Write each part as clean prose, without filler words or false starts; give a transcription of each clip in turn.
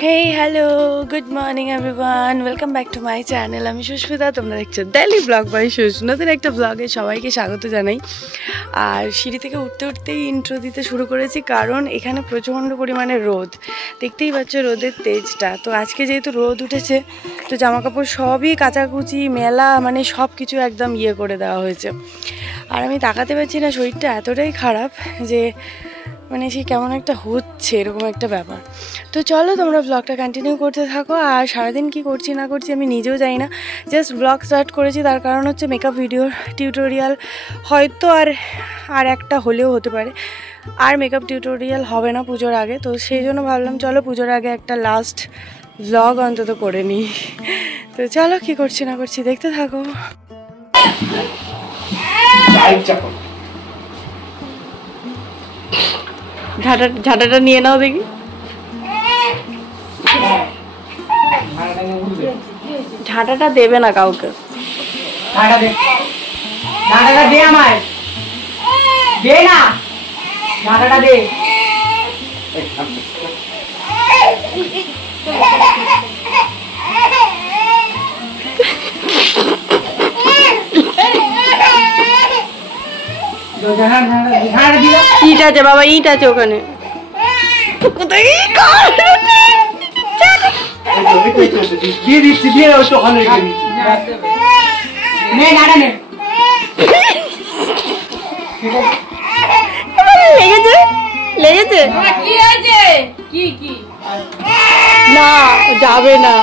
Hey, hello, good morning everyone. Welcome back to my channel. আমি সুস্মিতা, তোমরা দেখছো daily blog by সুস। নতুন একটা ব্লগে সবাইকে স্বাগত জানাই। আর সিঁড়ি থেকে উঠতে উঠতেই ইন্ট্রো দিতে শুরু করেছি, কারণ এখানে প্রচণ্ড পরিমাণে রোদ। দেখতেই পাচ্ছ রোদের তেজটা। তো আজকে যেহেতু রোদ উঠেছে, তো জামাকাপড় সবই কাচাকুচি মেলা মানে সব কিছু একদম করে দেওয়া হয়েছে। আর আমি তাকাতে পারছি না, শরীরটা এতটাই খারাপ যে মানে সে কেমন একটা হচ্ছে, এরকম একটা ব্যাপার। তো চলো তোমরা ব্লগটা কন্টিনিউ করতে থাকো। আর সারাদিন কি করছি না করছি আমি নিজেও জানি না, জাস্ট ব্লগ স্টার্ট করেছি। তার কারণ হচ্ছে মেকআপ ভিডিওর টিউটোরিয়াল হয়তো আর একটা হলেও হতে পারে, আর মেকআপ টিউটোরিয়াল হবে না পুজোর আগে। তো সেই জন্য ভাবলাম চলো পুজোর আগে একটা লাস্ট ব্লগ অন্তত করে নিই। তো চলো কি করছি না করছি দেখতে থাকো। ঝাঁটাটা নিয়ে নাও দেখি। ঝাঁটাটা দেবে না কাউকে। ঝাঁটাটা দে আমায়, দে না, ঝাঁটাটা দে। ইট আছে বাবা, ইট আছে ওখানে। লেগেছে লেগেছে না, যাবে না।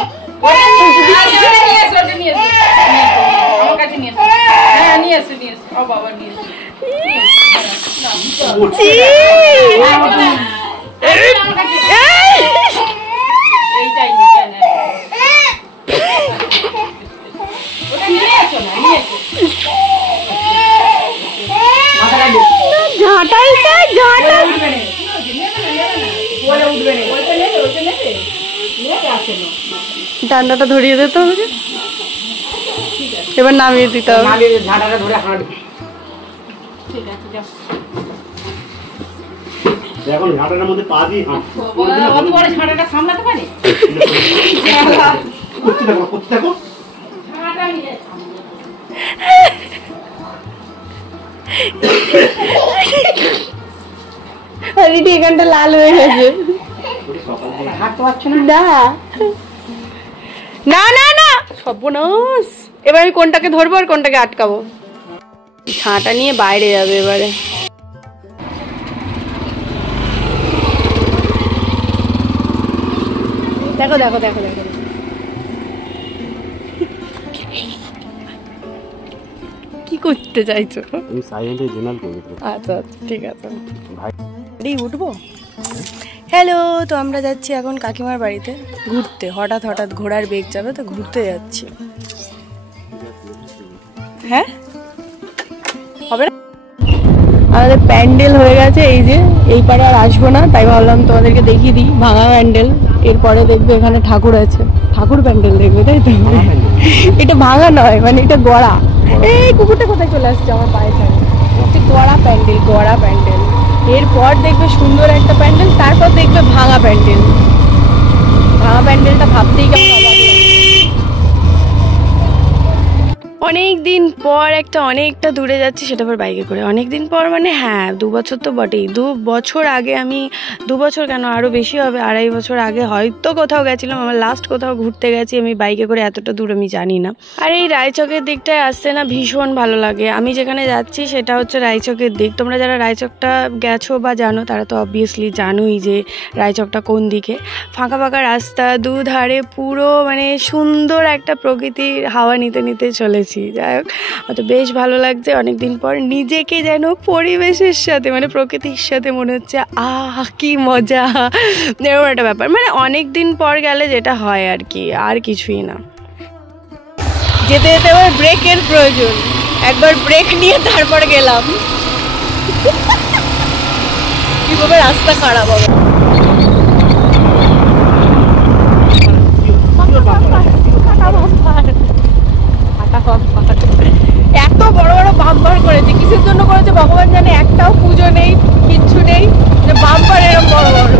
ডান্ডাটা ধরিয়ে দিতে হবে, এবার নামিয়ে দিতে হবে। ঝাঁটাটা ধরে হাঁটবে। এখন ঝাঁটাটার মধ্যে পা দিয়ে ঝাঁটাটা সামলাতে পারে। করতে থাকো। এখানটা লাল হয়ে গেছে। না না না, সর্বনাশ। এবার আমি কোনটাকে ধরবো আর কোনটাকে আটকাবো। ছাঁটা নিয়ে বাইরে যাবে এবারে। দেখো দেখো দেখো দেখো, কি করতে চাইছো? আচ্ছা ঠিক আছে, উঠবো। হ্যালো, তো আমরা যাচ্ছি এখন কাকিমার বাড়িতে ঘুরতে। হঠাৎ ঘোড়ার বেগ যাবে, তো ঘুরতে যাচ্ছি। হ্যাঁ হবে না। আমাদের প্যান্ডেল হয়ে গেছে, এই যে এই পারে আর আসবো না, তাই ভাবলাম তোমাদেরকে দেখিয়ে দিই ভাঙা প্যান্ডেল। এরপরে দেখবে এখানে ঠাকুর আছে, ঠাকুর প্যান্ডেল দেখবে, তাই তো? এটা ভাঙা নয়, মানে এটা গড়া। এই কুকুরটা কোথায় চলে আসছে আমার পায়ে ছাড়ে। গড়া প্যান্ডেল। এরপর দেখবে সুন্দর একটা প্যান্ডেল, তারপর দেখবে ভাঙা প্যান্ডেল। ভাঙা প্যান্ডেলটা ভাবতেই কেমন অবাক লাগে। অনেকদিন পর অনেকটা দূরে যাচ্ছি, সেটা আবার বাইকে করে। অনেকদিন পর মানে হ্যাঁ 2 বছর তো বটেই। 2 বছর আগে আমি, 2 বছর কেন আরও বেশি হবে, 2.5 বছর আগে হয়তো কোথাও গেছিলাম। আমার লাস্ট কোথাও ঘুরতে গেছি আমি বাইকে করে, এতটা দূর আমি জানি না। আর এই রায়চকের দিকটায় আসতে না ভীষণ ভালো লাগে। আমি যেখানে যাচ্ছি সেটা হচ্ছে রায়চকের দিক। তোমরা যারা রায়চকটা গেছো বা জানো, তারা তো অবভিয়াসলি জানোই যে রায়চকটা কোন দিকে। ফাঁকা ফাঁকা রাস্তা, দুধারে পুরো মানে সুন্দর একটা প্রকৃতির হাওয়া নিতে নিতে চলেছি। যাই হোক, তো বেশ ভালো লাগছে। অনেকদিন পর নিজেকে যেন পরিবেশের সাথে মানে প্রকৃতির সাথে মনে হচ্ছে কি মজা, এরকম একটা ব্যাপার। মানে অনেকদিন পর গেলে যেটা হয় আর কি, আর কিছুই না। যেতে যেতে আবার ব্রেকের প্রয়োজন, একবার ব্রেক নিয়ে তারপর গেলাম। কিভাবে রাস্তা খারাপ হবে। এত বড় বড় বাম্পার করেছে, কিসের জন্য করেছে ভগবান জানে। একটাও পুজো নেই, কিচ্ছু নেই, যে বাম্পার এরকম বড় বড়।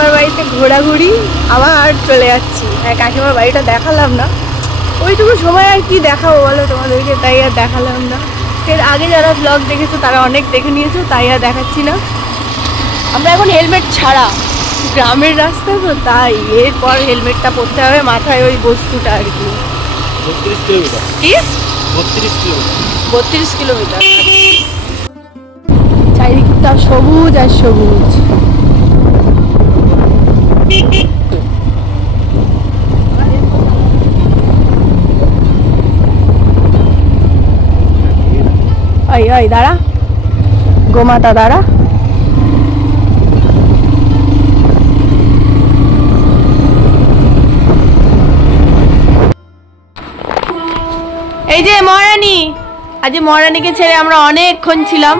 কাকিমার বাড়িতে ঘোরাঘুরি, আবার চলে যাচ্ছি। হ্যাঁ, কাকিমার বাড়িটা দেখালাম না, ওইটুকু সময় আর কি দেখাবো বলো তোমাদেরকে, তাই আর দেখালাম না। এর আগে যারা ব্লগ দেখেছো তারা অনেক দেখে নিয়েছো, তাই আর দেখাচ্ছি না। আমরা এখন হেলমেট ছাড়া, গ্রামের রাস্তা তো তাই, এরপর হেলমেটটা পরতে হবে মাথায়, ওই বস্তুটা আর কি। 32 কিলোমিটার। কি 32 কিলোমিটার। 32 কিলোমিটার। চারিদিকটা সবুজ আর সবুজ। ওই ওই দাঁড়া, গোমাতা দাঁড়া। এই যে মহারানী, আজ মহারানীকে ছেড়ে আমরা অনেকক্ষণ ছিলাম।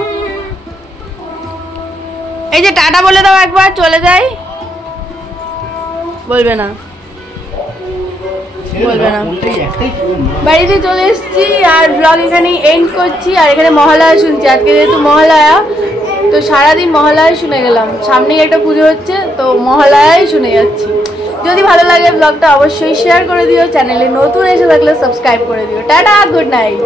এই যে টাটা বলে দাও একবার, চলে যাই। বলবে না, বলবে না। বাড়িতে চলে এসেছি আর ব্লগ এখানেই এন্ড করছি। আর এখানে মহালয়া শুনছি, আজকে যেহেতু মহালয়া, তো সারাদিন মহালয়া শুনে গেলাম। সামনেই একটা পুজো হচ্ছে, তো মহালয়াই শুনে যাচ্ছি। যদি ভালো লাগে ব্লগটা অবশ্যই শেয়ার করে দিও, চ্যানেলে নতুন এসে থাকলে সাবস্ক্রাইব করে দিও। Tata, good night.